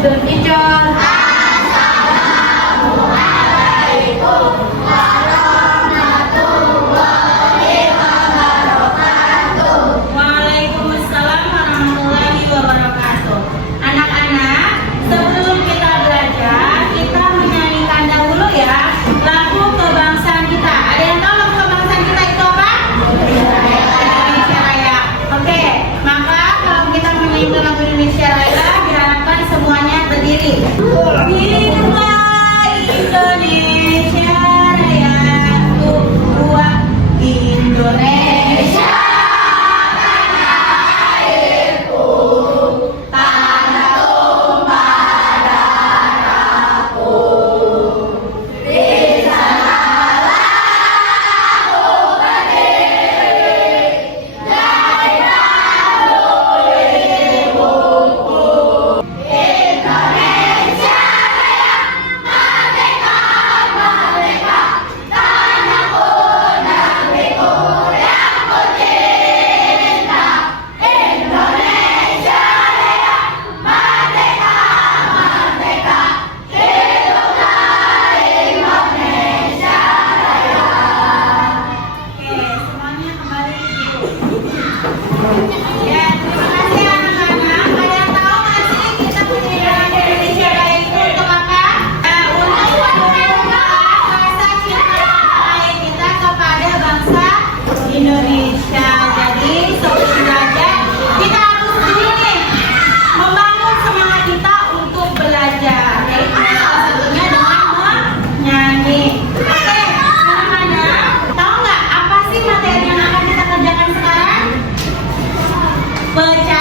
Budun Icon. Waalaikumsalam warahmatullahi wabarakatuh. Anak-anak, sebelum kita belajar, kita menyanyikan dahulu ya lagu kebangsaan kita. Ada yang tahu lagu kebangsaan kita itu apa? Indonesia Raya. Oke, maka kalau kita menyanyikan lagu Indonesia Raya, diharapkan semuanya berdiri. Hiduplah Indonesia Raya, kuat Indonesia. Ya, terima kasih anak-anak. Ada yang tahu nggak sih kita penyelenggaraan Indonesia Raya itu untuk apa? Untuk menunjukkan rasa cinta tanah air kita kepada bangsa Indonesia. Jadi sebelum belajar kita harus dulu nih membangun semangat kita untuk belajar. Yaitu salah satunya dengan menyanyi. Oke, anak-anak, tahu nggak apa sih materi yang akan kita kerjakan sekarang? Baca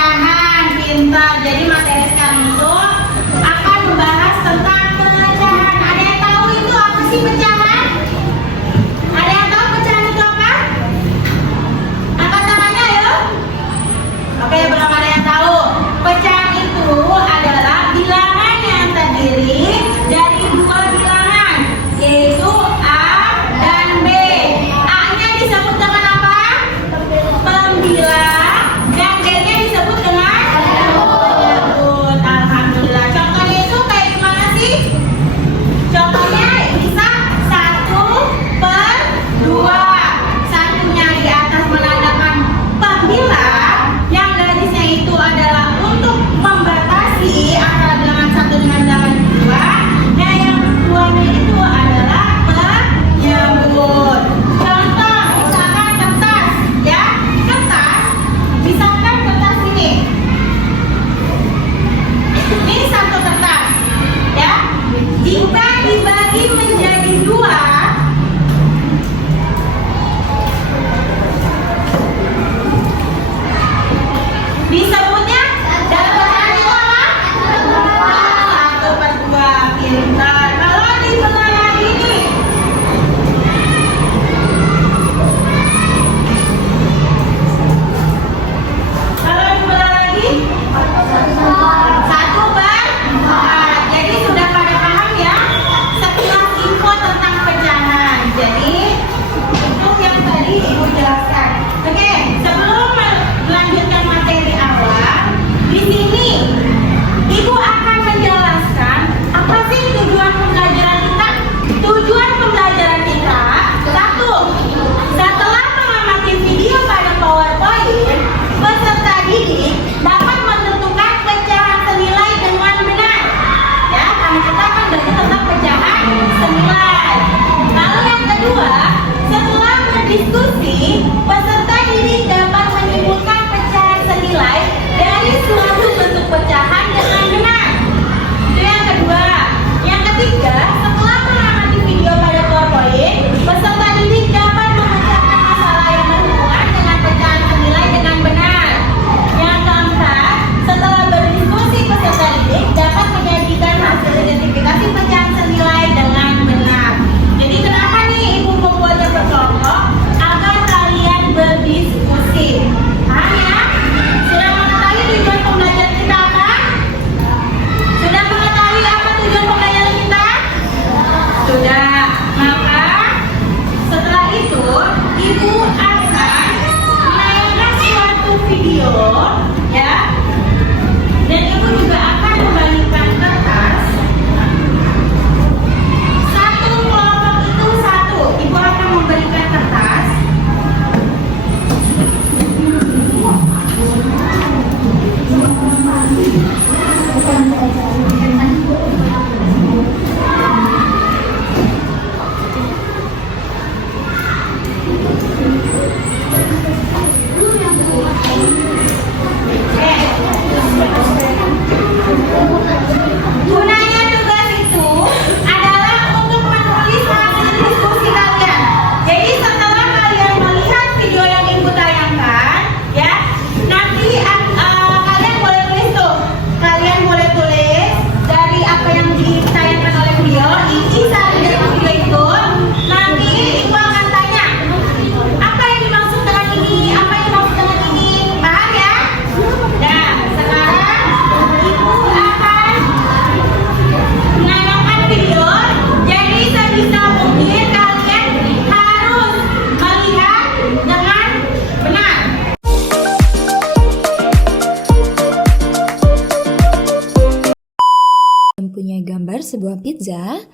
sebuah pizza?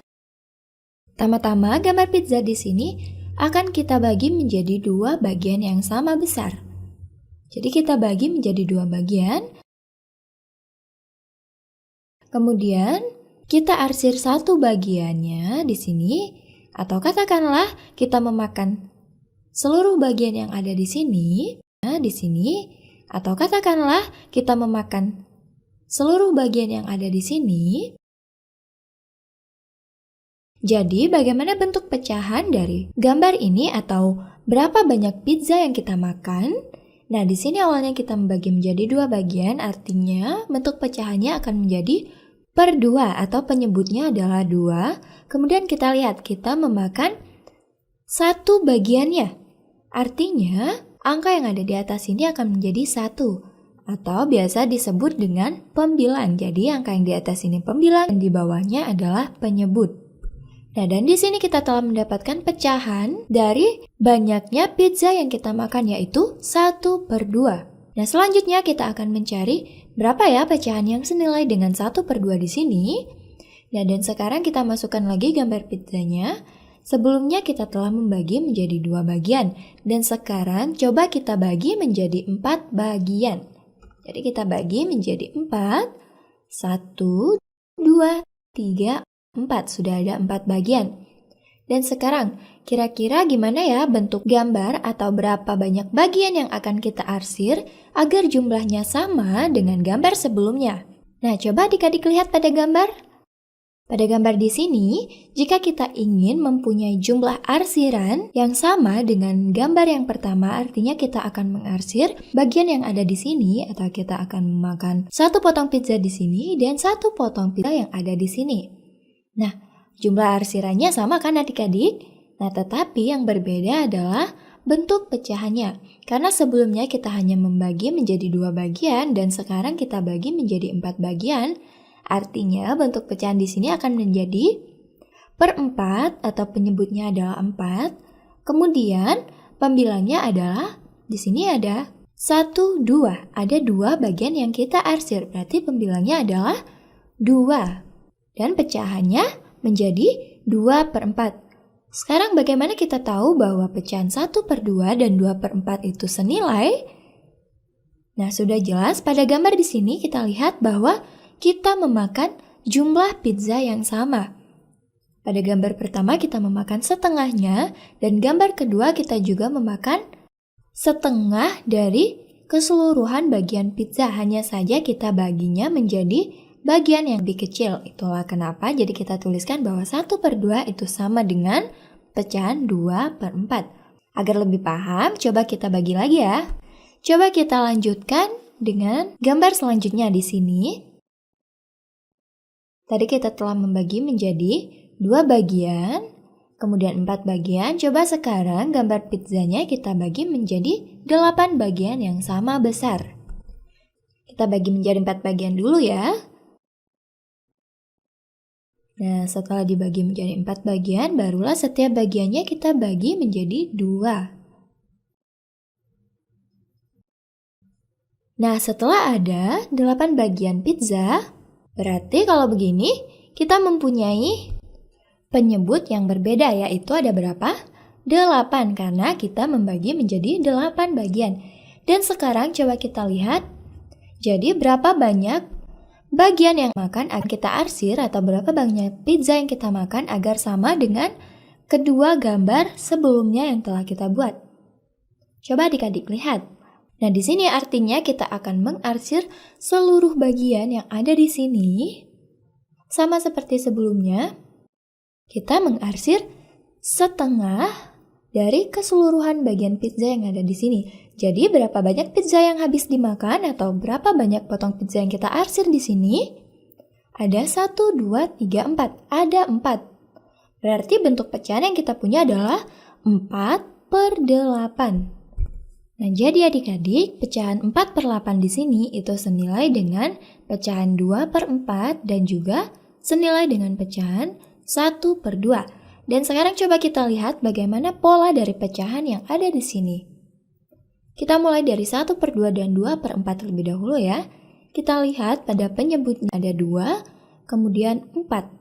Pertama-tama, gambar pizza di sini akan kita bagi menjadi dua bagian yang sama besar. Jadi kita bagi menjadi dua bagian. Kemudian kita arsir satu bagiannya di sini, atau katakanlah kita memakan seluruh bagian yang ada di sini, atau katakanlah kita memakan seluruh bagian yang ada di sini. Jadi, bagaimana bentuk pecahan dari gambar ini atau berapa banyak pizza yang kita makan? Nah, di sini awalnya kita membagi menjadi dua bagian, artinya bentuk pecahannya akan menjadi per 2 atau penyebutnya adalah 2. Kemudian kita lihat kita memakan satu bagiannya. Artinya, angka yang ada di atas ini akan menjadi 1 atau biasa disebut dengan pembilang. Jadi, angka yang di atas ini pembilang dan di bawahnya adalah penyebut. Nah, dan di sini kita telah mendapatkan pecahan dari banyaknya pizza yang kita makan, yaitu 1/2. Nah, selanjutnya kita akan mencari berapa ya pecahan yang senilai dengan 1/2 di sini. Nah, dan sekarang kita masukkan lagi gambar pizzanya. Sebelumnya kita telah membagi menjadi 2 bagian, dan sekarang coba kita bagi menjadi 4 bagian. Jadi kita bagi menjadi 4, 1, 2, 3, 4, sudah ada 4 bagian. Dan sekarang, kira-kira gimana ya bentuk gambar atau berapa banyak bagian yang akan kita arsir agar jumlahnya sama dengan gambar sebelumnya? Nah, coba adik-adik lihat pada gambar. Pada gambar di sini, jika kita ingin mempunyai jumlah arsiran yang sama dengan gambar yang pertama, artinya kita akan mengarsir bagian yang ada di sini, atau kita akan memakan satu potong pizza di sini dan satu potong pizza yang ada di sini. Nah, jumlah arsirannya sama kan adik-adik? Nah, tetapi yang berbeda adalah bentuk pecahannya. Karena sebelumnya kita hanya membagi menjadi 2 bagian dan sekarang kita bagi menjadi 4 bagian. Artinya bentuk pecahan di sini akan menjadi per 4 atau penyebutnya adalah 4. Kemudian pembilangnya adalah di sini ada 1, 2. Ada 2 bagian yang kita arsir. Berarti pembilangnya adalah 2. Dan pecahannya menjadi 2/4. Sekarang bagaimana kita tahu bahwa pecahan 1/2 dan 2/4 itu senilai? Nah, sudah jelas pada gambar di sini kita lihat bahwa kita memakan jumlah pizza yang sama. Pada gambar pertama kita memakan setengahnya, dan gambar kedua kita juga memakan setengah dari keseluruhan bagian pizza. Hanya saja kita baginya menjadi bagian yang lebih kecil. Itulah kenapa jadi kita tuliskan bahwa 1/2 itu sama dengan pecahan 2/4. Agar lebih paham, coba kita bagi lagi ya. Coba kita lanjutkan dengan gambar selanjutnya di sini. Tadi kita telah membagi menjadi 2 bagian, kemudian 4 bagian. Coba sekarang gambar pizzanya kita bagi menjadi 8 bagian yang sama besar. Kita bagi menjadi 4 bagian dulu ya. Nah, setelah dibagi menjadi 4 bagian, barulah setiap bagiannya kita bagi menjadi 2. Nah, setelah ada 8 bagian pizza, berarti kalau begini, kita mempunyai penyebut yang berbeda, yaitu ada berapa? 8, karena kita membagi menjadi 8 bagian. Dan sekarang coba kita lihat, jadi berapa banyak bagian yang makan akan kita arsir atau berapa banyak pizza yang kita makan agar sama dengan kedua gambar sebelumnya yang telah kita buat. Coba adik-adik lihat. Nah, di sini artinya kita akan mengarsir seluruh bagian yang ada di sini. Sama seperti sebelumnya, kita mengarsir setengah dari keseluruhan bagian pizza yang ada di sini. Jadi berapa banyak pizza yang habis dimakan atau berapa banyak potong pizza yang kita arsir di sini? Ada 1, 2, 3, 4. Ada 4. Berarti bentuk pecahan yang kita punya adalah 4/8. Nah, jadi adik-adik, pecahan 4/8 di sini itu senilai dengan pecahan 2/4 dan juga senilai dengan pecahan 1/2. Dan sekarang coba kita lihat bagaimana pola dari pecahan yang ada di sini. Kita mulai dari 1/2 dan 2/4 terlebih dahulu ya. Kita lihat pada penyebutnya ada 2, kemudian 4.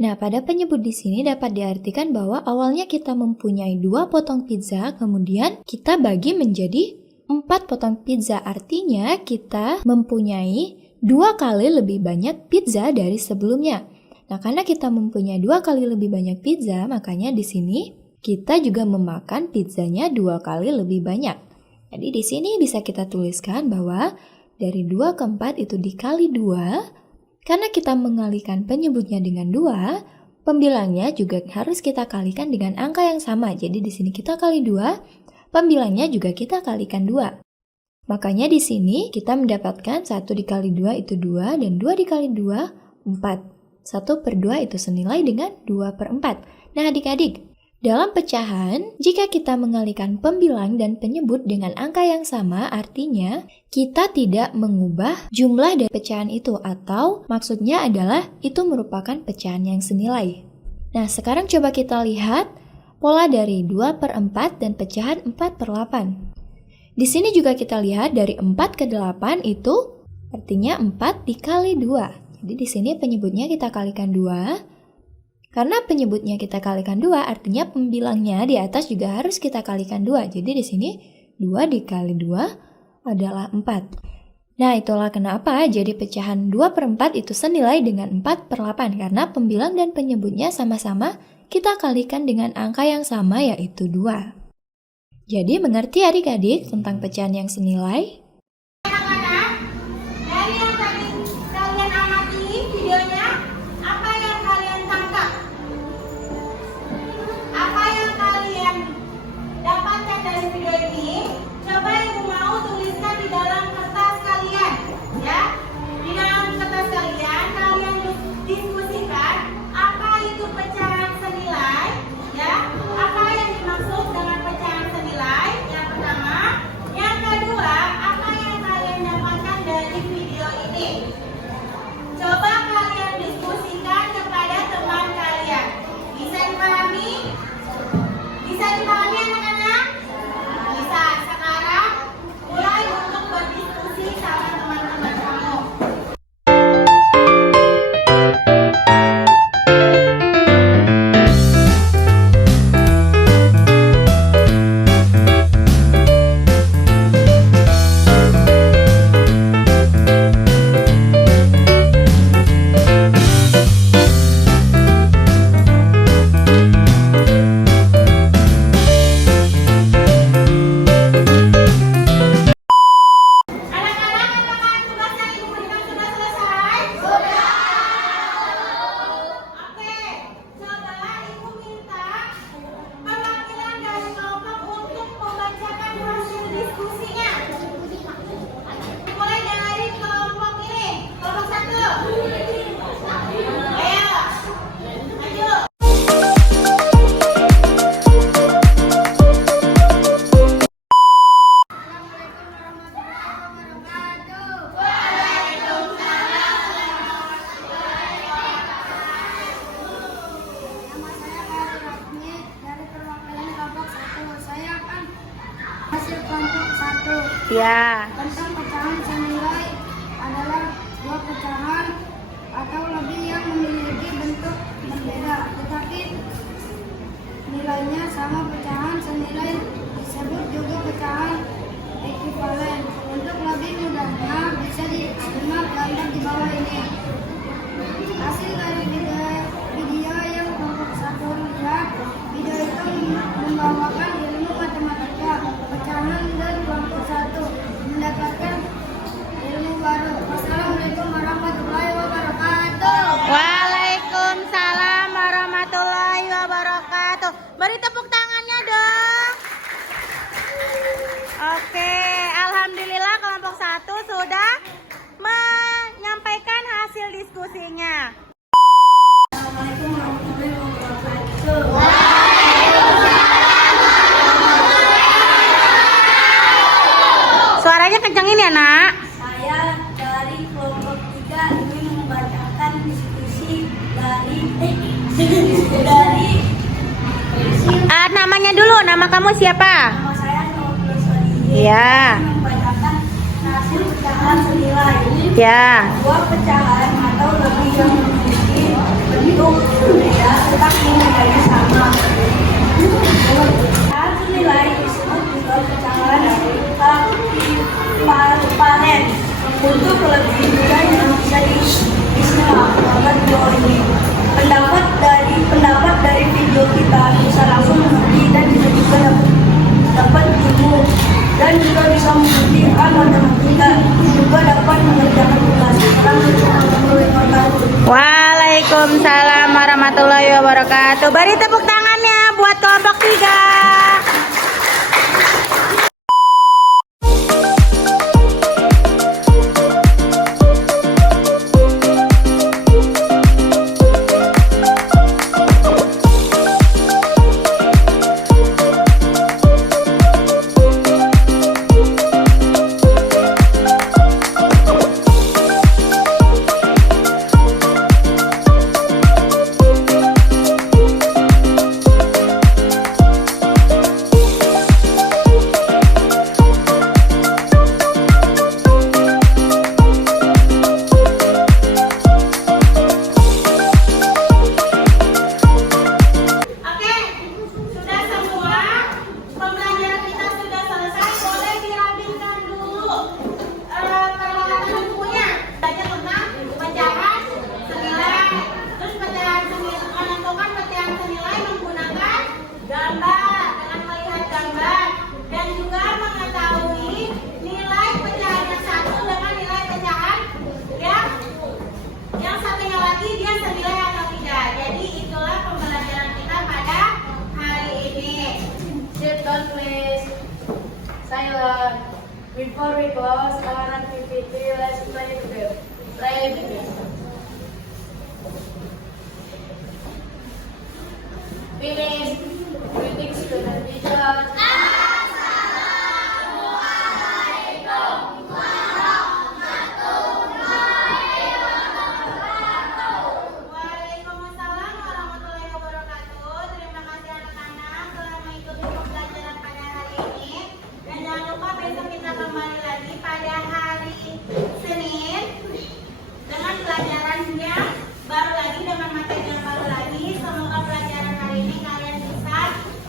Nah, pada penyebut di sini dapat diartikan bahwa awalnya kita mempunyai 2 potong pizza, kemudian kita bagi menjadi 4 potong pizza. Artinya kita mempunyai 2 kali lebih banyak pizza dari sebelumnya. Nah, karena kita mempunyai 2 kali lebih banyak pizza, makanya di sini kita juga memakan pizzanya 2 kali lebih banyak. Jadi di sini bisa kita tuliskan bahwa dari 2 ke 4 itu dikali 2. Karena kita mengalihkan penyebutnya dengan 2, pembilangnya juga harus kita kalikan dengan angka yang sama. Jadi di sini kita kali 2, pembilangnya juga kita kalikan 2. Makanya di sini kita mendapatkan 1 dikali 2 itu 2, dan 2 dikali 2, 4. 1 per 2 itu senilai dengan 2 per 4. Nah adik-adik, dalam pecahan, jika kita mengalihkan pembilang dan penyebut dengan angka yang sama, artinya kita tidak mengubah jumlah dari pecahan itu, atau maksudnya adalah itu merupakan pecahan yang senilai. Nah, sekarang coba kita lihat pola dari 2 per 4 dan pecahan 4 per 8. Di sini juga kita lihat dari 4 ke 8 itu artinya 4 dikali 2. Jadi di sini penyebutnya kita kalikan 2. Karena penyebutnya kita kalikan 2, artinya pembilangnya di atas juga harus kita kalikan 2. Jadi di sini 2 dikali 2 adalah 4. Nah, itulah kenapa jadi pecahan 2 per 4 itu senilai dengan 4 per 8. Karena pembilang dan penyebutnya sama-sama kita kalikan dengan angka yang sama, yaitu 2. Jadi mengerti adik-adik tentang pecahan yang senilai? Anak-anak, dari yang tadi kalian amati videonya, apa yang kalian tangkap? Apa yang kalian dapatkan dari video ini? Coba ibu mau tuliskan di dalam kertas kalian, ya. Di dalam kertas kalian diskusikan apa itu pecahan senilai, ya. Apa yang dimaksud dengan pecahan senilai? Yang pertama, yang kedua, apa yang kalian dapatkan dari video ini? Coba kalian diskusikan kepada teman kalian. Bisa dipahami? Bisa dipahami anak-anak? Bisa. Sekarang mulai untuk berdiskusi sama teman-teman kamu. Anak-anak, apakah tugas yang ibu berikan sudah selesai? Sudah. Oke, coba ibu minta perwakilan dari kelompok untuk membacakan hasil diskusinya. Mulai dari kelompok ini, kelompok 1. Ayo, maju. Nama saya Khairul Rahmi dari perwakilan kelompok 1. Saya akan hasil kelompok 1. Ya. Tentang pecahan senilai adalah 2 pecahan atau lebih yang memiliki bentuk berbeda, tetapi nilainya sama. Pecahan senilai disebut juga pecahan ekuivalen. Untuk lebih mudahnya bisa disimak gambar di bawah ini. Hasil dari video yang kelompok 1 lihat, video itu membawakan ilmu matematika pecahan dan kelompok 1 mendapatkan ilmu baru. Wassalamualaikum warahmatullahi wabarakatuh. Waalaikumsalam warahmatullahi wabarakatuh. Beri tepuk tangannya dong. Oke, alhamdulillah kelompok 1 sudah menyampaikan hasil diskusinya. Assalamualaikum warahmatullahi wabarakatuh. Suaranya kencengin ya, Nak. Saya dari kelompok 3 ingin membacakan diskusi dari Namanya dulu, nama kamu siapa? nama saya Nurul Sodi. Iya. Membacakan hasil pecahan senilai Ya. 2 pecahan atau lebih yang memiliki bentuk bentuk berbeda tetapi nilainya sama. Satu nilai disebut juga pecahan dari panen. Untuk lebih mudahnya bisa diistilahkan bahwa ini pendapat dari video kita bisa langsung mengerti dan bisa juga dapat ilmu dan juga bisa membuktikan matematika juga dapat mengerjakan tugas. Assalamualaikum warahmatullahi wabarakatuh. Waalaikumsalam warahmatullahi wabarakatuh. Beri tepuk tangannya buat kelompok 3. Oke, sudah semua. Pembelajaran kita sudah selesai. Boleh dirapikan dulu peralatan bukunya. Belajar tentang pecahan senilai. Terus pecahan senilai, menentukan pecahan senilai menggunakan gambar dengan melihat gambar dan juga mengetahui nilai pecahan yang satu dengan nilai pecahan yang satunya lagi dia senilai atau tidak. Jadi itulah pembelajaran kita pada hari ini. Sit down please. Silent. Before we close our activity, let's play the game. Play the game. Finish. Greetings student teacher. Waalaikumsalam warahmatullahi wabarakatuh. Terima kasih anak-anak telah mengikuti pembelajaran pada hari ini. Dan jangan lupa besok kita kembali lagi pada hari Senin dengan pelajaran yang baru lagi, dengan materi yang baru lagi. Semoga pelajaran hari ini kalian bisa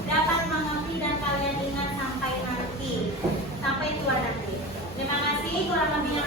dapat mengerti dan kalian ingat sampai nanti, sampai tua nanti. Terima kasih. Kurang lebihnya